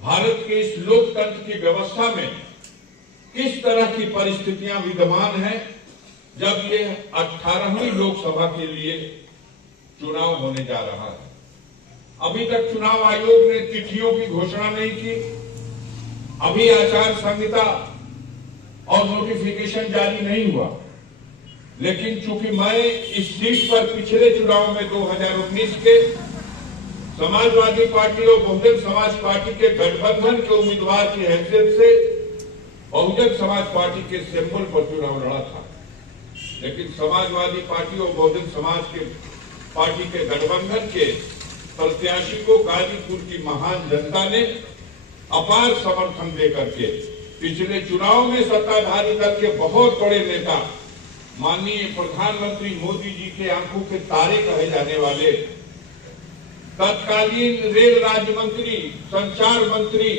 भारत के इस लोकतंत्र की व्यवस्था में किस तरह की परिस्थितियां विद्यमान हैं जब ये 18वीं लोकसभा के लिए चुनाव होने जा रहा है। अभी तक चुनाव आयोग ने तिथियों की घोषणा नहीं की, अभी आचार संहिता और नोटिफिकेशन जारी नहीं हुआ। लेकिन चूंकि मैं इस सीट पर पिछले चुनाव में 2019 के समाजवादी पार्टी और बहुजन समाज पार्टी के गठबंधन के उम्मीदवार की हैसियत से बहुजन समाज पार्टी के सिंबल पर चुनाव लड़ा था, लेकिन समाजवादी पार्टी और बहुजन समाज के पार्टी के गठबंधन के प्रत्याशी को गाजीपुर की महान जनता ने अपार समर्थन देकर के पिछले चुनाव में सत्ताधारी दल के बहुत बड़े नेता माननीय प्रधानमंत्री मोदी जी के आंखों के तारे कहे जाने वाले तत्कालीन रेल राज्य मंत्री, संचार मंत्री,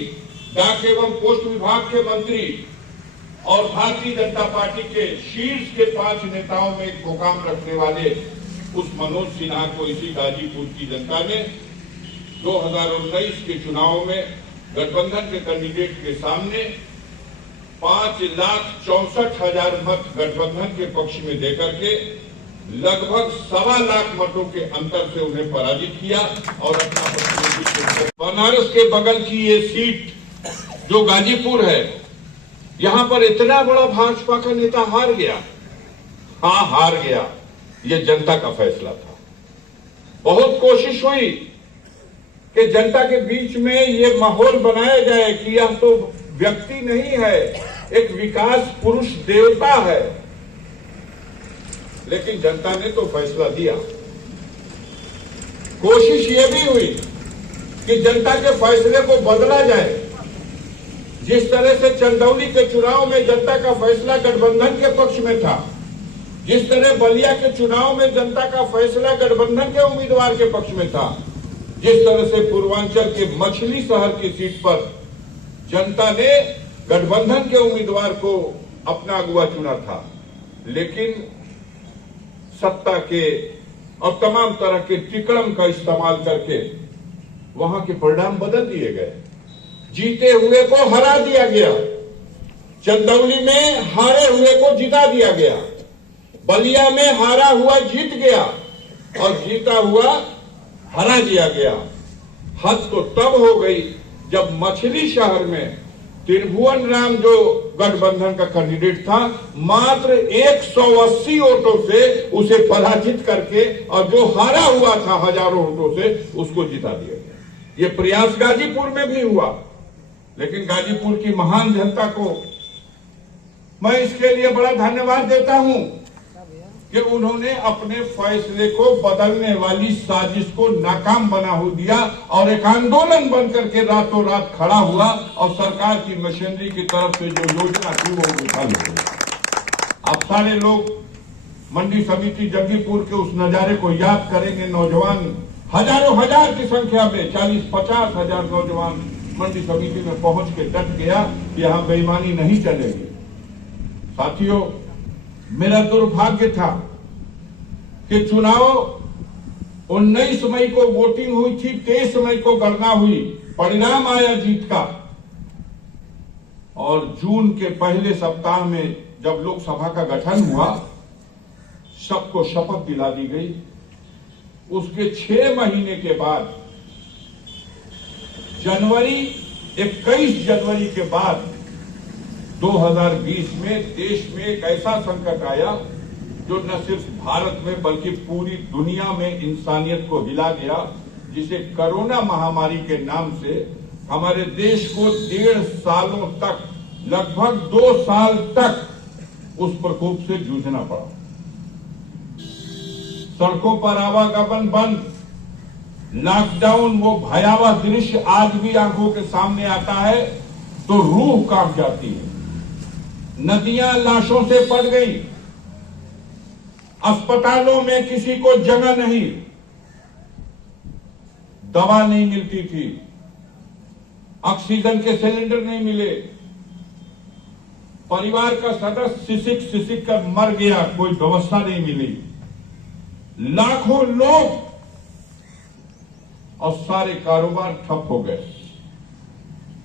डाक एवं पोस्ट विभाग के मंत्री और भारतीय जनता पार्टी के शीर्ष के 5 नेताओं में एक मुकाम रखने वाले उस मनोज सिन्हा को इसी गाजीपुर की जनता ने 2019 के चुनाव में गठबंधन के कैंडिडेट के सामने 5,64,000 मत गठबंधन के पक्ष में देकर के लगभग 1.25 लाख मतों के अंतर से उन्हें पराजित किया और अपना प्रतिनिधित्व। बनारस के बगल की ये सीट जो गाजीपुर है, यहां पर इतना बड़ा भाजपा का नेता हार गया। हाँ, हार गया, ये जनता का फैसला था। बहुत कोशिश हुई कि जनता के बीच में ये माहौल बनाया जाए कि यह तो व्यक्ति नहीं है, एक विकास पुरुष देवता है, लेकिन जनता ने तो फैसला दिया। कोशिश ये भी हुई कि जनता के फैसले को बदला जाए। जिस तरह से चंदौली के चुनाव में जनता का फैसला गठबंधन के पक्ष में था, जिस तरह बलिया के चुनाव में जनता का फैसला गठबंधन के उम्मीदवार के पक्ष में था, जिस तरह से पूर्वांचल के मछली शहर की सीट पर जनता ने गठबंधन के उम्मीदवार को अपना अगुवा चुना था, लेकिन सत्ता के और तमाम तरह के टिकड़म का इस्तेमाल करके वहां के परिणाम बदल दिए गए। जीते हुए को हरा दिया गया, चंदौली में हारे हुए को जिता दिया गया, बलिया में हारा हुआ जीत गया और जीता हुआ हरा दिया गया। हद तो तब हो गई जब मछली शहर में त्रिभुवन राम जो गठबंधन का कैंडिडेट था, मात्र 180 वोटों से उसे पराजित करके और जो हारा हुआ था हजारों वोटों से उसको जिता दिया गया। ये प्रयास गाजीपुर में भी हुआ, लेकिन गाजीपुर की महान जनता को मैं इसके लिए बड़ा धन्यवाद देता हूं कि उन्होंने अपने फैसले को बदलने वाली साजिश को नाकाम बना दिया और एक आंदोलन बनकर के रातों रात खड़ा हुआ और सरकार की मशीनरी की तरफ से जो योजना थी वो विफल हो गई। अब सारे लोग मंडी समिति जंगीपुर के उस नजारे को याद करेंगे। नौजवान हजारों हजार की संख्या में 40-50 हजार नौजवान मंडी समिति में पहुंच के डट गया कि यहां बेईमानी नहीं चलेगी। साथियों, मेरा दुर्भाग्य था कि चुनाव 19 मई को वोटिंग हुई थी, 23 मई को गणना हुई, परिणाम आया जीत का, और जून के पहले सप्ताह में जब लोकसभा का गठन हुआ सबको शपथ दिला दी गई। उसके 6 महीने के बाद 21 जनवरी के बाद 2020 में देश में एक ऐसा संकट आया जो न सिर्फ भारत में बल्कि पूरी दुनिया में इंसानियत को हिला गया, जिसे कोरोना महामारी के नाम से हमारे देश को 1.5 सालों तक, लगभग 2 साल तक उस प्रकोप से जूझना पड़ा। सड़कों पर आवागमन बंद, लॉकडाउन, वो भयावह दृश्य आज भी आंखों के सामने आता है तो रूह कांप जाती है। नदियां लाशों से पट गई, अस्पतालों में किसी को जगह नहीं, दवा नहीं मिलती थी, ऑक्सीजन के सिलेंडर नहीं मिले, परिवार का सदस्य सिसिक सिसिक कर मर गया, कोई व्यवस्था नहीं मिली, लाखों लोग और सारे कारोबार ठप हो गए।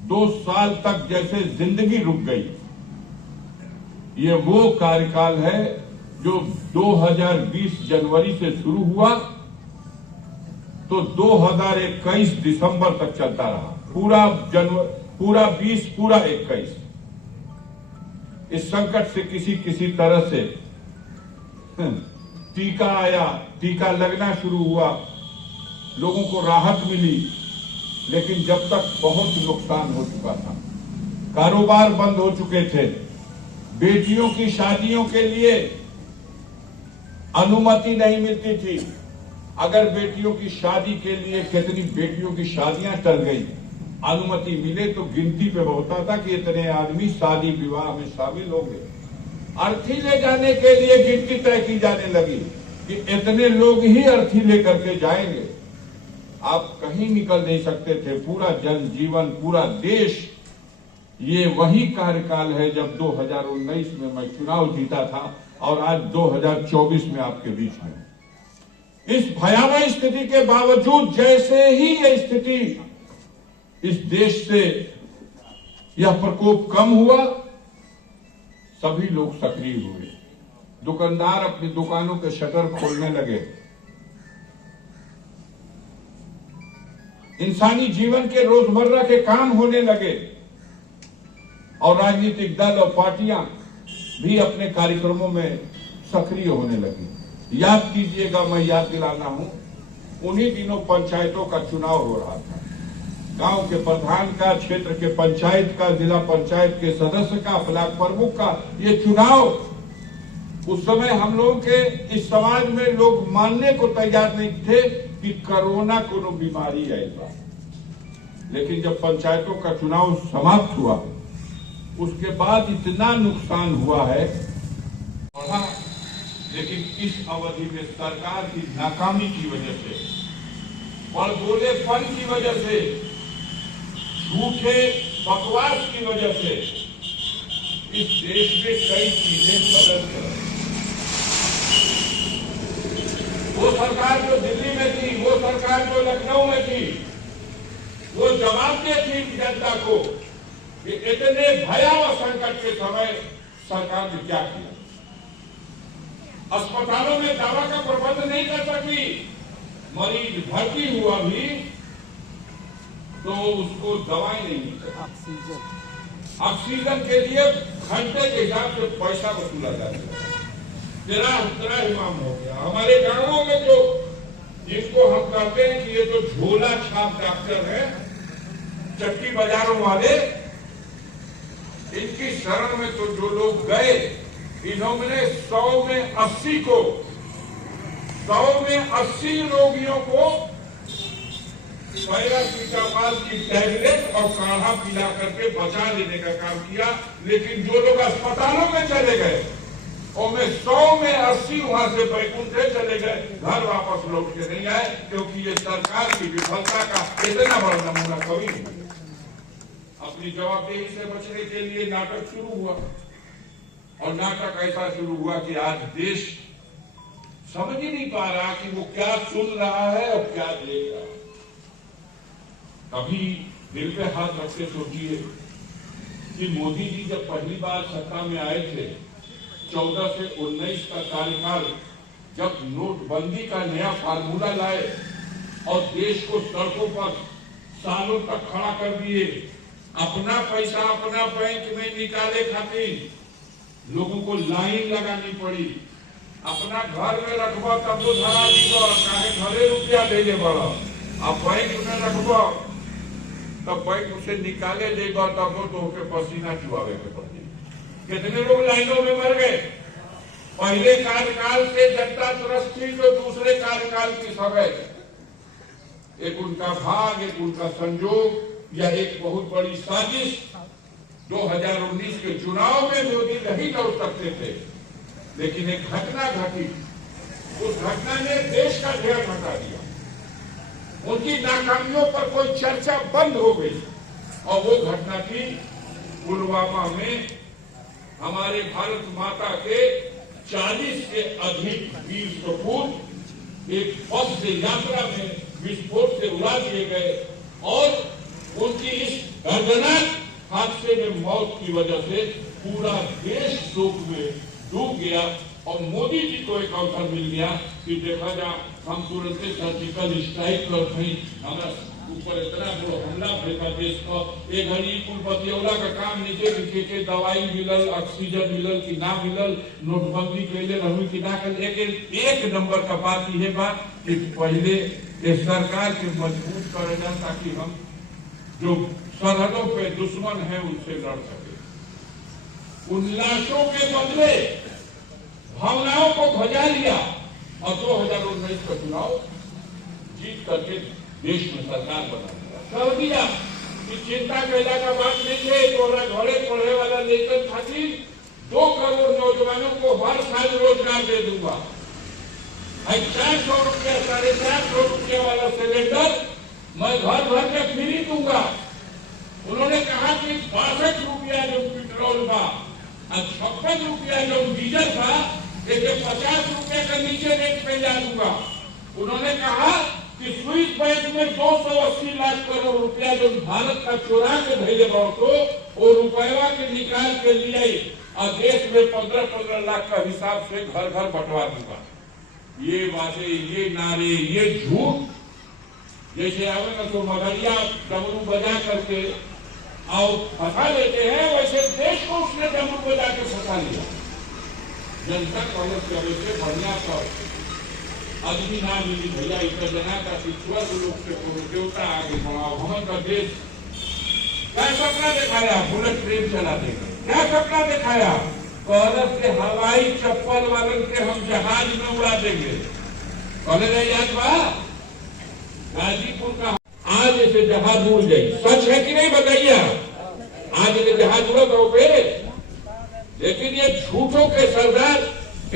2 साल तक जैसे जिंदगी रुक गई। ये वो कार्यकाल है जो 2020 जनवरी से शुरू हुआ तो 2021 दिसंबर तक चलता रहा। पूरा 20 पूरा 21 इस संकट से किसी तरह से टीका आया, टीका लगना शुरू हुआ, लोगों को राहत मिली, लेकिन जब तक बहुत नुकसान हो चुका था। कारोबार बंद हो चुके थे, बेटियों की शादियों के लिए अनुमति नहीं मिलती थी। अगर बेटियों की शादी के लिए कितनी बेटियों की शादियां टल गई, अनुमति मिले तो गिनती पे होता था कि इतने आदमी शादी विवाह में शामिल होंगे। अर्थी ले जाने के लिए गिनती तय की जाने लगी कि इतने लोग ही अर्थी लेकर के जाएंगे। आप कहीं निकल नहीं सकते थे। पूरा जनजीवन, पूरा देश, ये वही कार्यकाल है जब 2019 में मैं चुनाव जीता था और आज 2024 में आपके बीच में। इस भयावह स्थिति के बावजूद जैसे ही यह स्थिति इस देश से यह प्रकोप कम हुआ, सभी लोग सक्रिय हुए। दुकानदार अपनी दुकानों के शटर खोलने लगे। इंसानी जीवन के रोजमर्रा के काम होने लगे और राजनीतिक दल और पार्टियां भी अपने कार्यक्रमों में सक्रिय होने लगी। याद कीजिएगा, मैं याद दिलाना हूं, उन्हीं दिनों पंचायतों का चुनाव हो रहा था। गांव के प्रधान का, क्षेत्र के पंचायत का, जिला पंचायत के सदस्य का, ब्लॉक प्रमुख का ये चुनाव। उस समय हम लोगों के इस समाज में लोग मानने को तैयार नहीं थे कि कोरोना कोनो बीमारी आएगा। लेकिन जब पंचायतों का चुनाव समाप्त हुआ, उसके बाद इतना नुकसान हुआ है। लेकिन इस अवधि में सरकार की नाकामी की वजह से, बड़बोलेपन की वजह से, झूठे बकवास की वजह से इस देश में कई चीजें बदल गई। वो सरकार जो दिल्ली में थी, वो सरकार जो लखनऊ में थी, वो जवाब देती थी जनता को कि इतने भयावह संकट के समय सरकार ने क्या किया। अस्पतालों में दवा का प्रबंध नहीं कर सकी। मरीज भर्ती हुआ भी तो उसको दवाई नहीं मिल सकी। ऑक्सीजन के लिए घंटे के हिसाब से पैसा वसूला जाता है। तेरा इमाम हो गया। हमारे गांवों में जो, जिनको हम कहते हैं कि ये तो झोला छाप डॉक्टर है, चक्की बाजारों वाले, इनकी शरण में तो जो लोग गए, इन्होंने 100 में 80 रोगियों को पैरासीटामोल की टैबलेट और काढ़ा पिला करके बचा लेने का काम किया। लेकिन जो लोग अस्पतालों में चले गए, उनमें 100 में 80 वहां से बैकुंठ चले गए, घर वापस लौट के नहीं आए, क्योंकि ये सरकार की विफलता का इतना बड़ा नमूना कभी नहीं। अपनी जवाबदेही से बचने के लिए नाटक शुरू हुआ, और नाटक ऐसा शुरू हुआ कि आज देश समझ ही नहीं पा रहा कि वो क्या सुन रहा है और क्या देख रहा है। कभी दिल पे हाथ रख के सोचिए कि मोदी जी जब पहली बार सत्ता में आए थे, 14 से 19 का कार्यकाल, जब नोटबंदी का नया फार्मूला लाए और देश को सड़कों पर सालों तक खड़ा कर दिए, अपना पैसा अपना बैंक में निकाले खातिर लोगों को लाइन लगानी पड़ी। अपना घर में रखबा तब वो धरा दीबा, चाहे घरे रुपया भेजे बड़ा, अब बैंक में रखबा तब बैंक उसे निकाले देगा, तब वो तो होके पसीना चुआवे के पड़े। कितने लोग लाइनों में मर गए। पहले कार्यकाल से जनता त्रस्त थी, जो दूसरे कार्यकाल की समय, एक उनका भाग, एक उनका संजोग या एक बहुत बड़ी साजिश। 2019 के चुनाव में मोदी नहीं लौट सकते थे, लेकिन एक घटना घटी, उस घटना ने देश का ढेर घटा दिया। उनकी नाकामियों पर कोई चर्चा बंद हो गई, और वो घटना थी पुलवामा में हमारे भारत माता के 40 से अधिक वीर सपूत एक बस से यात्रा में विस्फोट से उड़ा दिए गए, और उनकी इस दर्दनाक हादसे में मौत की वजह से पूरा देश शोक में डूब गया और मोदी जी को एक अवसर मिल गया कि देखा जा हम तुरंत सर्जिकल स्ट्राइक कर थी हमारा ऊपर इतना बड़ा हमला भेजा देश का एक घड़ी कुल बतियौला का काम नीचे नीचे के दवाई मिलल ऑक्सीजन मिलल कि ना मिलल नोटबंदी कैले रहू कि ना कर एक नंबर का बात यह बात कि पहले सरकार के मजबूत करेगा ताकि हम जो सरहदों पे दुश्मन है उनसे लड़ सके। उल्लासों के बदले भावनाओं को भजा लिया और 2019 का चुनाव जीत करके देश में सरकार बना दिया। कर दिया कि चिंता कैला का बात नहीं है। तोरा घरे पढ़े वाला लेकर खातिर 2 करोड़ नौजवानों को हर साल रोजगार दे दूंगा। 400 रुपया 450 रुपया वाला सिलेंडर मैं घर भर में फ्री दूंगा। उन्होंने कहा कि 62 रुपया जो पेट्रोल था और 56 रुपया जो डीजल था इसे 50 रुपये का नीचे रेट पे ला दूंगा। उन्होंने कहा कि स्विस बैंक में 280 लाख करोड़ रुपया जो भारत का चुरा के भेजे को वो रुपया के निकाल के लिए और देश में 15-15 लाख का हिसाब से घर घर बंटवा दूंगा। ये बातें, ये नारे, ये झूठ जैसे आवे ना तो मगरिया डमरू बजा करके और फंसा लेते हैं, वैसे देश को उसने डमरू बजा के फंसा लिया। जनता कांग्रेस से बढ़िया था आदमी ना मिली भैया इतना जना का स्वर्ग लोग से देवता आगे बढ़ाओ। हमारा देश क्या सपना दिखाया? बुलेट ट्रेन चला देंगे। क्या सपना दिखाया? कॉलेज के हवाई चप्पल वाले के हम जहाज में उड़ा देंगे। कॉलेज याद बा गाजीपुर का आज ऐसे जहाज उड़ जाए। सच है कि नहीं बताइए? आज ये जहाज उड़ा तो पे, लेकिन ये झूठों के सरदार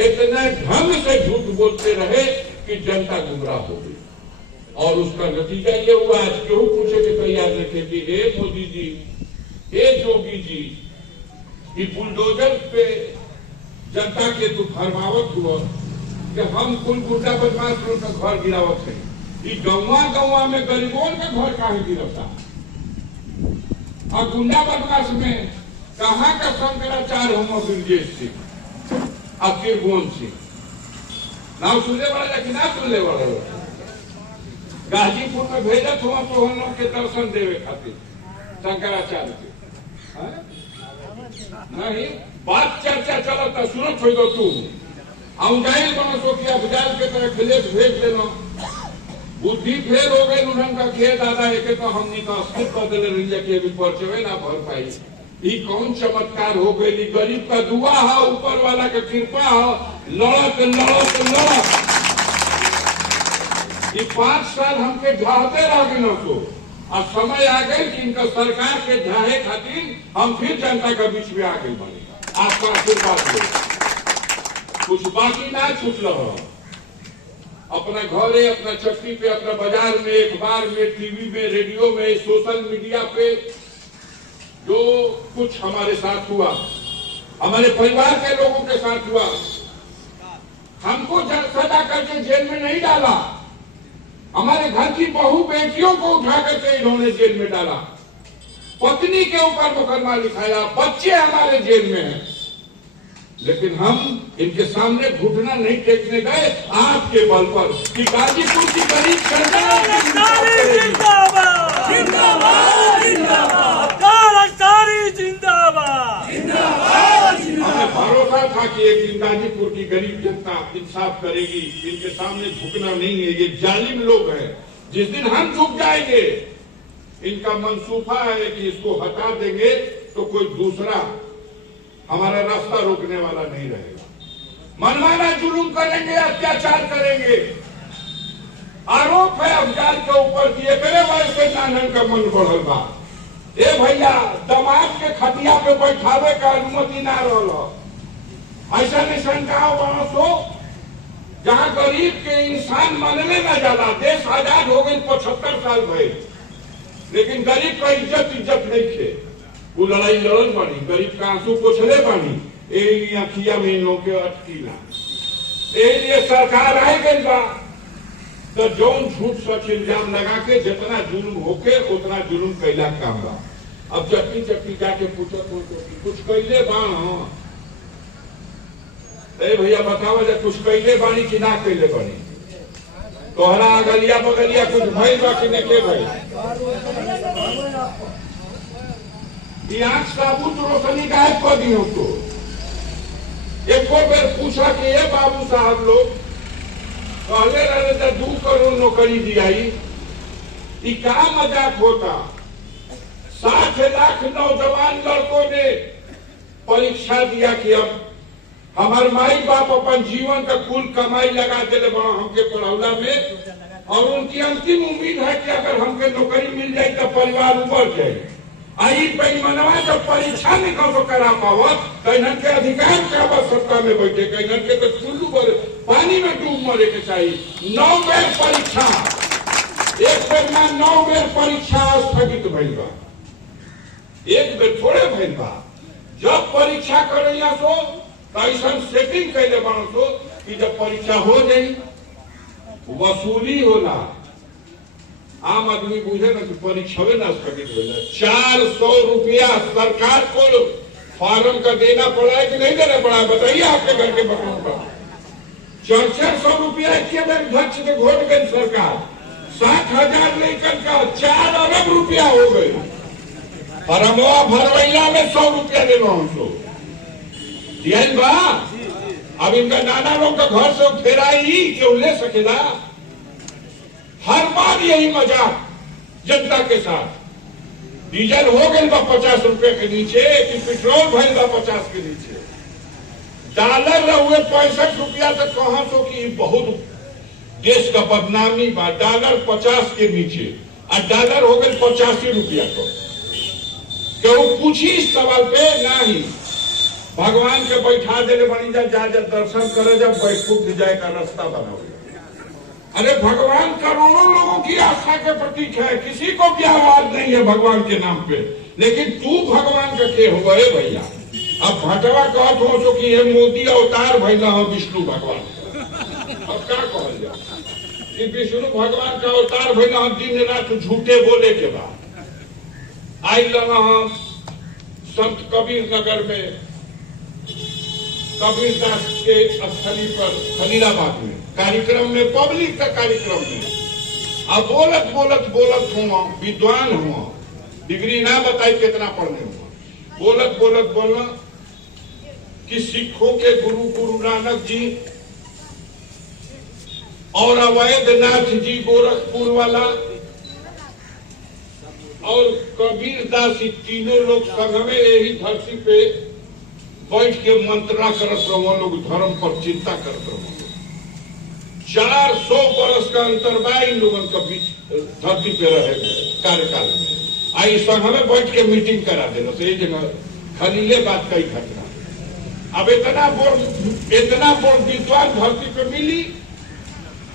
इतना ढंग से झूठ बोलते रहे कि जनता गुमराह हो गई और उसका नतीजा ये हुआ। आज क्यों पूछे के तैयार रखे कि हे मोदी जी, हे योगी जी, कि बुलडोजर पे जनता के तू फरमावत हुआ कि हम कुल गुंडा बदमाश लोग का घर गिरावत है। गौवा में गरीबों का घर काहे गिरता और गुंडा बदमाश में कहाँ का शंकराचार्य हम ब्रजेश सिंह और किरगोन सिंह नाम सुनने वाला कि ना सुनने वाला? गाजीपुर में भेजत हुआ तो हम लोग के दर्शन देवे खातिर शंकराचार्य के नहीं बात चर्चा चलता सुनत हो तू हम जाए बनो सो कि अफजाल के तरह खिलेट भेज देना बुद्धि फेल हो गई उनका खेल दादा एक तो हमने का अस्तित्व कर दिले रहिया के अभी परचवे ना भर पाई। ये कौन चमत्कार हो गई? गरीब का दुआ है, ऊपर वाला का कृपा है। लड़त लड़त लड़त ये 5 साल हमके ढाहते रह गए न तो और समय आ गई कि इनका सरकार के ढाहे खातिर हम फिर जनता के बीच में आ गए बने। आपका आशीर्वाद हो कुछ बाकी ना छूट रहा। अपना घरे, अपना चक्की पे, अपना बाजार में, अखबार में, टीवी में, रेडियो में, सोशल मीडिया पे जो कुछ हमारे साथ हुआ, हमारे परिवार के लोगों के साथ हुआ, हमको सजा करके जेल में नहीं डाला। हमारे घर की बहू बेटियों को उठा करके इन्होंने जेल में डाला। पत्नी के ऊपर मुकदमा लिखाया, बच्चे हमारे जेल में हैं, लेकिन हम इनके सामने घुटना नहीं टेकने गए आपके बल पर कि गाजीपुर की गरीब हमें भरोसा था कि एक दिन गाजीपुर की गरीब जनता इंसाफ करेगी। इनके सामने झुकना नहीं है, ये जालिम लोग हैं। जिस दिन हम झुक जाएंगे, इनका मनसूबा है कि इसको हटा देंगे तो कोई दूसरा हमारा रास्ता रोकने वाला नहीं रहेगा। मनमाना जुलूम करेंगे, अत्याचार करेंगे। आरोप है अफजाल के ऊपर कि एकरे वजह से नानन का मन बढ़ल बा। ए भैया, दमाद के खटिया पे बैठावे का अनुमति ना रहा। ऐसा निशान गाँव सो जहाँ गरीब के इंसान मानने ना ज्यादा। देश आजाद हो गई 75 साल भले, लेकिन गरीब का इज्जत नहीं थे। वो लड़ाई लड़न बानी, गरीब का आंसू पोछले बानी, अखिया में नो के अटकीला। लिए सरकार आए गई बा तो जौन झूठ सच इल्जाम लगा के जितना जुल्म होके उतना जुल्म कैला काम बा। अब चट्टी चट्टी जाके पूछो तो कुछ कैले बाण भैया बतावा जा कुछ कैले बाणी कि ना कैले बाणी? तोहरा अगलिया बगलिया कुछ भइल बा कि नहीं भइल? आंख साबुत रोशनी गायब कर दी हमको। एको बेर पूछा कि ये बाबू साहब लोग पहले रहे तो 2 करोड़ नौकरी दियाई, ये क्या मजाक होता? 60 लाख नौजवान लड़कों ने परीक्षा दिया कि अब हमार माई बाप अपन जीवन का कुल कमाई लगा दे बड़ा हमके पढ़ौला में, और उनकी अंतिम उम्मीद है कि अगर हमके नौकरी मिल जाए तो परिवार उबर जाए। आई बेईमानवा जब परीक्षा नहीं कर करा पावत कहीं के अधिकार क्या बस सत्ता में बैठे, कहीं के तो चुल्लू पर पानी में डूब मरे के चाहिए। 9 बेर परीक्षा, एक बेर में 9 बेर परीक्षा स्थगित भइल बा, एक बेर थोड़े भइल बा। जब परीक्षा करैया सो ऐसा सेटिंग कैले बनो सो कि जब परीक्षा हो जाई वसूली होला। आम आदमी बुझे ना कि परीक्षा ना स्थगित हो जाए। 400 रुपया सरकार को फॉर्म का देना पड़ा है कि नहीं देना पड़ा है? बताइए आपके घर के बच्चों का 400 रुपया के अध्यक्ष से घोट गई सरकार। 60,000 लेकर का 4 अरब रुपया हो गई। फॉर्मवा भरवैला में 100 रुपया दे हमको दिया बा। अब इनका नाना लोग का घर से फेरा ही क्यों ले सकेला? हर बार यही मजाक जनता के साथ। डीजल हो गए बा 50 रुपए के नीचे कि पेट्रोल भइल बा 50 के नीचे। डॉलर रहुए 65 रुपया तक कहां सो कि बहुत देश का बदनामी बा। डॉलर 50 के नीचे और डॉलर हो गए 85 रुपया को। क्यों पूछी इस सवाल पे? नहीं। भगवान के बैठा देने बनी जा दर्शन करे, जब बैकुंठ जाए का रास्ता बनाओ। अरे भगवान करोड़ों लोगों की आस्था के प्रतीक है, किसी को भी आवाज नहीं है भगवान के नाम पे, लेकिन तू भगवान का के हुआ है भैया। अब भटवा कहत हो सो कि ये मोदी अवतार भैया हो विष्णु भगवान। अब क्या कहल जाए कि विष्णु भगवान का अवतार भैया दिन रात झूठे बोले के बाद आई लगा हम संत कबीर नगर में कबीरदास के स्थली पर खलीलाबाद में कार्यक्रम में, पब्लिक का कार्यक्रम में अब बोलत बोलत बोलत हुआ, विद्वान हुआ, डिग्री ना बताई कितना पढ़ने हुआ, बोलत बोलत बोलना कि सिखों के गुरु गुरु नानक जी और अवैधनाथ जी गोरखपुर वाला और कबीरदास, तीनों लोग संघ में यही धरती पे बैठ के मंत्रणा करत रहो लोग, धर्म पर चिंता करत रहो। 400 बरस का अंतर बा इन लोगों के बीच धरती पे रहे कार्यकाल में। आई संघ में बैठ के मीटिंग करा देना तो ये जगह खलीले बात का ही घटना। अब इतना बोल विद्वान धरती पे मिली,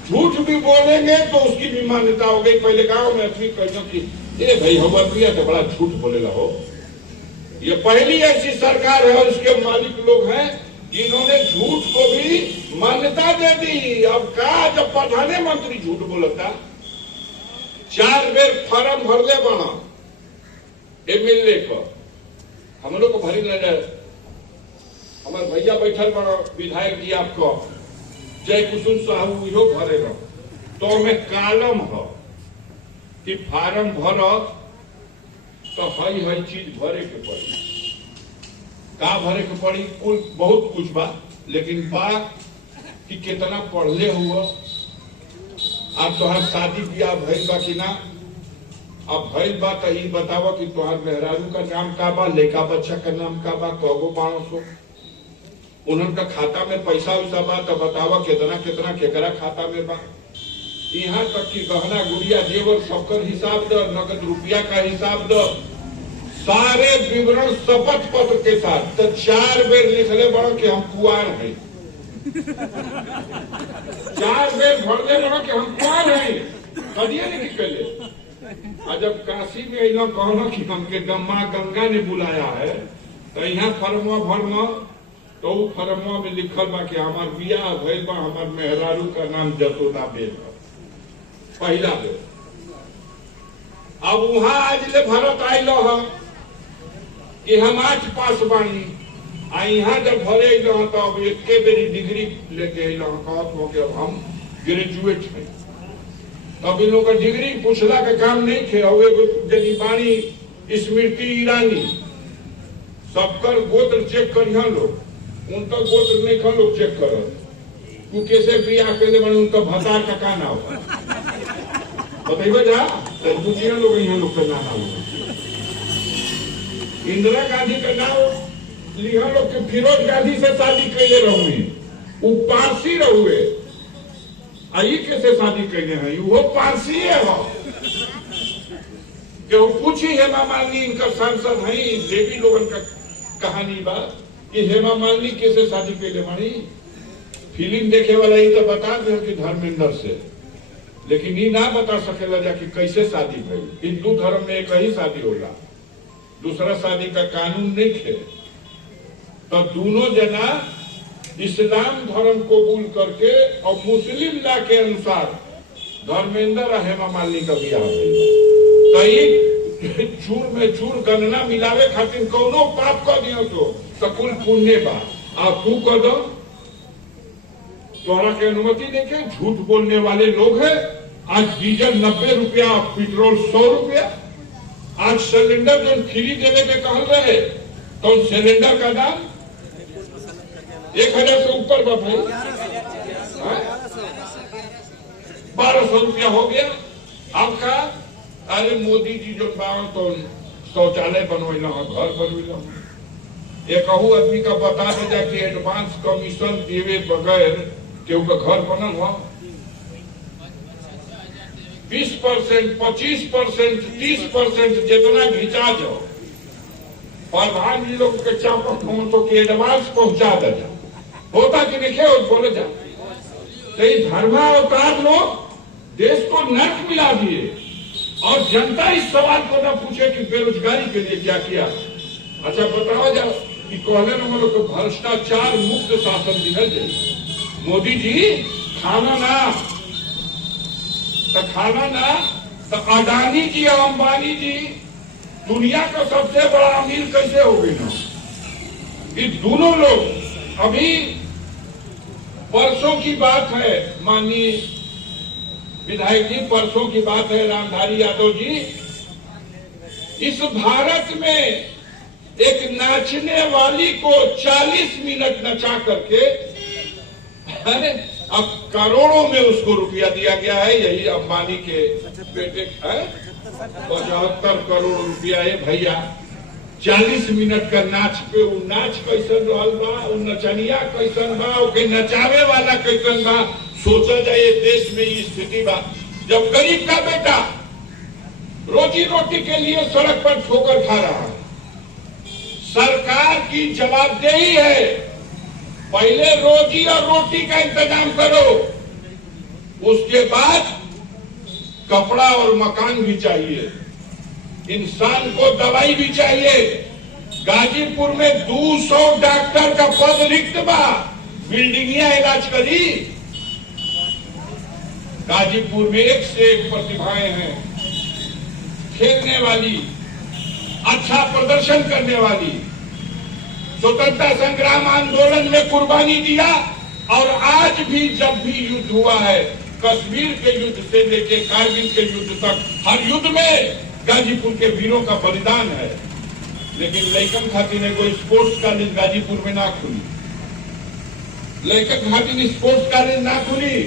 झूठ भी बोलेंगे तो उसकी भी मान्यता हो गई। पहले गांव में अपनी कहो कि ए भाई हम तो बड़ा झूठ बोलेला हो। ये पहली ऐसी सरकार है और इसके मालिक लोग हैं जिन्होंने झूठ को भी मान्यता दे दी। अब कहा जब प्रधानमंत्री झूठ बोलता, 4 बेर फॉर्म भर ले बना एमएलए को, हम लोग को भरी न जाए। हमारे भैया बैठल बना विधायक जी आपको जय कुसुम साहू इहो भरे रहो तो में कालम हो कि फार्म भर तो हई हई चीज भरे के पड़ी। का भरे के पड़ी? कुल बहुत कुछ बा, लेकिन बा कि कितना पढ़ले हुआ, अब तोहार शादी ब्याह भइल बा कि ना, अब भइल बा तो ये बतावा कि तोहार मेहरारू का नाम का बा, लड़का बच्चा का नाम का बा, कगो बाणो सो, उनका खाता में पैसा वैसा बा तो बतावा कितना कितना केकरा खाता में बा। यहाँ तक कि गहना गुड़िया जेवर सबकर हिसाब दो, नगद रुपया का हिसाब दो, सारे विवरण शपथ पत्र के साथ। तो 4 बेर लिखले बड़ो कि हम कुआर हैं। 4 बेर भरले बड़ो कि हम कुआर हैं, कदिए नहीं निकले। और जब काशी में इन्हों कहना कि हमके गम्मा गंगा ने बुलाया है तो यहाँ फर्मा भरना, तो वो फर्मा में लिखल बा कि हमार बियाह भइल बा, हमार मेहरारू का नाम जसोदा बेल बा। पहला बेर। अब वहां आज ले भरत आयल कि हम आज पास बानी, आ यहाँ जब भरे तो अब एक बेरी डिग्री लेके कहत हो कि अब हम ग्रेजुएट हैं। अब इन लोग का डिग्री पूछला के काम नहीं थे। और यदि बानी स्मृति ईरानी, सबकर गोत्र चेक करिए लोग, उनका गोत्र नहीं खा लोग चेक कर, तू कैसे बियाह के बने, उनका भतार का का नाम बताइए जा, तो पूछिए लोग यहाँ लोग का नाम। इंदिरा गांधी का नाम लिखा लोग के फिरोज गांधी से शादी कैले रहुए, वो पारसी रहुए, आई कैसे शादी कैले हैं, वो पारसी है। वो पूछी हेमा मालिनी, इनका सांसद है देवी लोगन का कहानी बा कि हेमा मालिनी कैसे शादी कैले बानी। फिल्म देखे वाला ही तो बता दे कि धर्मेंद्र से, लेकिन ये ना बता सकेला जाके कैसे शादी भई। हिंदू धर्म में एक ही शादी होला, दूसरा शादी का कानून नहीं थे। तो दोनों जना इस्लाम धर्म कबूल करके और मुस्लिम ला के अनुसार धर्मेंद्र और हेमा मालिनी का ब्याह भइल। तो चूर में चूर गणना मिलावे खातिर कौनो पाप कर दियो तो कुल पुण्य बा। आप तू कर दो, तोहरा के अनुमति देके झूठ बोलने वाले लोग हैं। आज डीजल 90 रुपया, पेट्रोल 100 रुपया। आज सिलेंडर जो फ्री देने के कहल रहे, तो सिलेंडर का दाम 1000 से ऊपर बा भाई, 1200 रुपया हो गया आपका। अरे मोदी जी जो तो शौचालय बनवेला, घर बनवेला, एक आदमी का बता दे कि एडवांस कमीशन देवे बगैर केहू का घर बनल हो। 20%, 25%, 30% जितना घिंचा जाओ, प्रधान जी लोग के चापक हो तो कि एडवांस पहुंचा दे जा, होता कि नहीं हो बोले जा। तो धर्मावतार लोग देश को नर्क मिला दिए, और जनता इस सवाल को न पूछे कि बेरोजगारी के लिए क्या किया। अच्छा बताओ जा कि कहले हम लोग को भ्रष्टाचार मुक्त शासन दिया जाए। मोदी जी खाना ना तो अडानी जी और अंबानी जी दुनिया का सबसे बड़ा अमीर कैसे हो गए ना। ये दोनों लोग, अभी परसों की बात है, माननीय विधायक जी, परसों की बात है, रामधारी यादव जी, इस भारत में एक नाचने वाली को 40 मिनट नचा करके, अरे अब करोड़ों में उसको रुपया दिया गया है। यही अंबानी के बेटे 75 करोड़ रुपया है भैया। 40 मिनट का नाच पे, वो नाच कैसन रहल बा, वो नचनिया कैसन बा, ओके नचावे वाला कैसन बा। सोचा जाए देश में ये स्थिति बा, जब गरीब का बेटा रोजी रोटी के लिए सड़क पर ठोकर खा रहा है, सरकार की जवाबदेही है पहले रोजी और रोटी का इंतजाम करो, उसके बाद कपड़ा और मकान भी चाहिए, इंसान को दवाई भी चाहिए। गाजीपुर में 200 डॉक्टर का पद रिक्त बा, बिल्डिंगिया इलाज करी। गाजीपुर में एक से एक प्रतिभाएं हैं, खेलने वाली, अच्छा प्रदर्शन करने वाली, स्वतंत्रता संग्राम आंदोलन में कुर्बानी दिया। और आज भी जब भी युद्ध हुआ है, कश्मीर के युद्ध से लेकर कारगिल के युद्ध तक, हर युद्ध में गाजीपुर के वीरों का बलिदान है। लेकिन लैकन खातिर ने कोई स्पोर्ट्स कॉलेज गाजीपुर में ना खुली, लैकन खातिर स्पोर्ट्स कॉलेज ना खुली।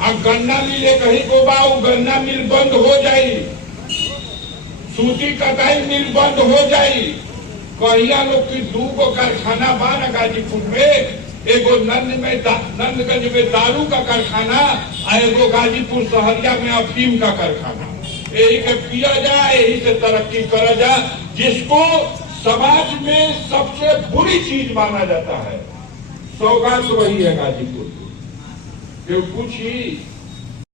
अब गन्ना मिल कहीं को बा, गन्ना मिल बंद हो जाई, सूती कटाई मिल बंद हो जाई। कहिया लोग की 2 कारखाना बा ना गाजीपुर में, एगो नंदगंज में दारू का कारखाना, एगो गाजीपुर शहरिया में अफीम का कारखाना। यही के पिया जाए, यही से तरक्की करा जा। जिसको समाज में सबसे बुरी चीज माना जाता है, सौगात वही है गाजीपुर। पूछी